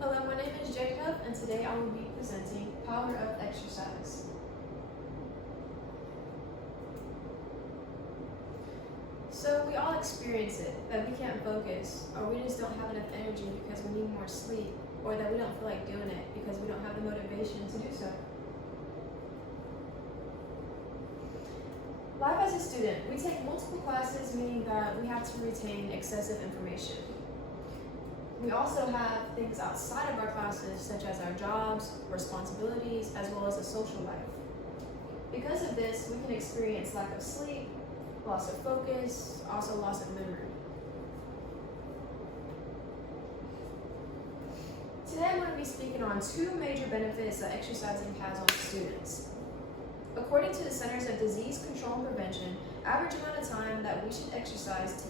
Hello, my name is Jacob, and today I will be presenting Power of Exercise. So we all experience it, that we can't focus, or we just don't have enough energy because we need more sleep, or that we don't feel like doing it because we don't have the motivation to do so. Life as a student, we take multiple classes, meaning that we have to retain excessive information. We also have things outside of our classes, such as our jobs, responsibilities, as well as a social life. Because of this, we can experience lack of sleep, loss of focus, also loss of memory. Today I'm going to be speaking on two major benefits that exercising has on students. According to the Centers of Disease Control and Prevention, average amount of time that we should exercise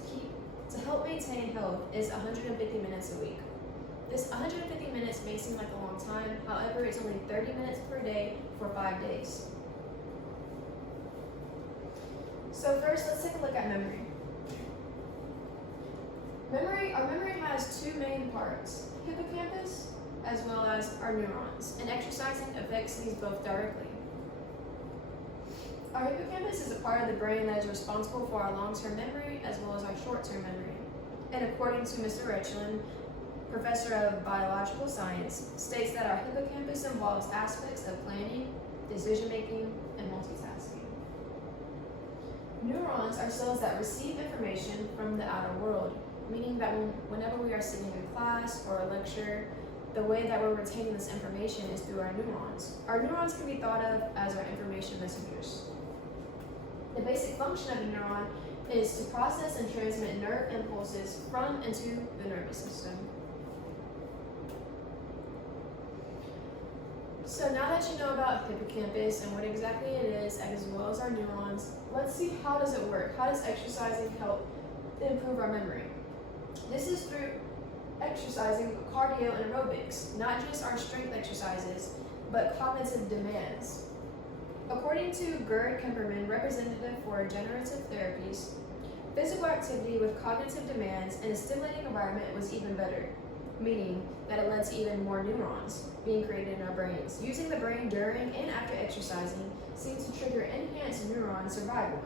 to help maintain health is 150 minutes a week. This 150 minutes may seem like a long time, however, it's only 30 minutes per day for 5 days. So first, let's take a look at memory. Our memory has two main parts, hippocampus as well as our neurons, and exercising affects these both directly. Our hippocampus is a part of the brain that is responsible for our long-term memory as well as our short-term memory. And according to Mr. Richland, professor of biological science, states that our hippocampus involves aspects of planning, decision-making, and multitasking. Neurons are cells that receive information from the outer world, meaning that whenever we are sitting in class or a lecture, the way that we're retaining this information is through our neurons. Our neurons can be thought of as our information messengers. The basic function of a neuron is to process and transmit nerve impulses from and to the nervous system. So now that you know about hippocampus and what exactly it is, as well as our neurons, let's see how does it work? How does exercising help improve our memory? This is through exercising cardio and aerobics, not just our strength exercises, but cognitive demands. According to Gerd Kemperman, representative for Generative Therapies, physical activity with cognitive demands in a stimulating environment was even better, meaning that it led to even more neurons being created in our brains. Using the brain during and after exercising seems to trigger enhanced neuron survival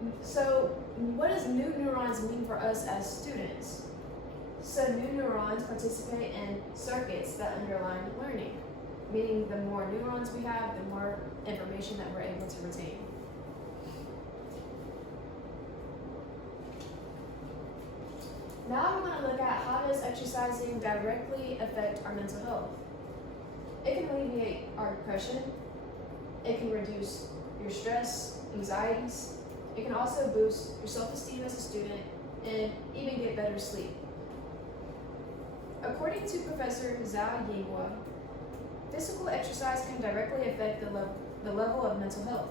mode. So, what does new neurons mean for us as students? So, new neurons participate in circuits that underline learning, meaning the more neurons we have, the more information that we're able to retain. Now we're going to look at how does exercising directly affect our mental health. It can alleviate our depression, it can reduce your stress, anxieties, it can also boost your self-esteem as a student and even get better sleep. According to Professor Zhao Yinghua, physical exercise can directly affect the level of mental health.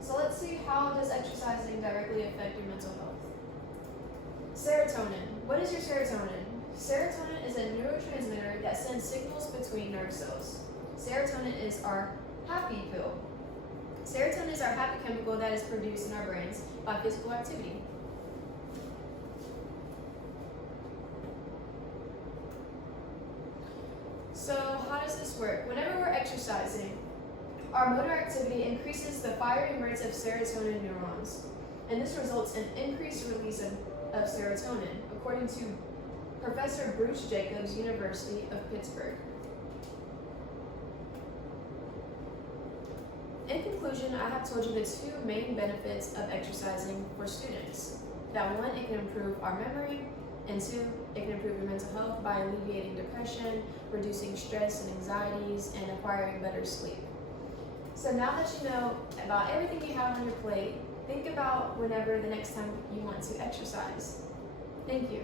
So let's see, how does exercising directly affect your mental health? Serotonin. What is your serotonin? Serotonin is a neurotransmitter that sends signals between nerve cells. Serotonin is our happy pill. Serotonin is our happy chemical that is produced in our brains by physical activity. So how does this work? Whenever we're exercising, our motor activity increases the firing rates of serotonin neurons, and this results in increased release of serotonin, according to Professor Bruce Jacobs, University of Pittsburgh. In conclusion, I have told you the two main benefits of exercising for students. That one, it can improve our memory, and two, it can improve your mental health by alleviating depression, reducing stress and anxieties, and acquiring better sleep. So now that you know about everything you have on your plate, think about whenever the next time you want to exercise. Thank you.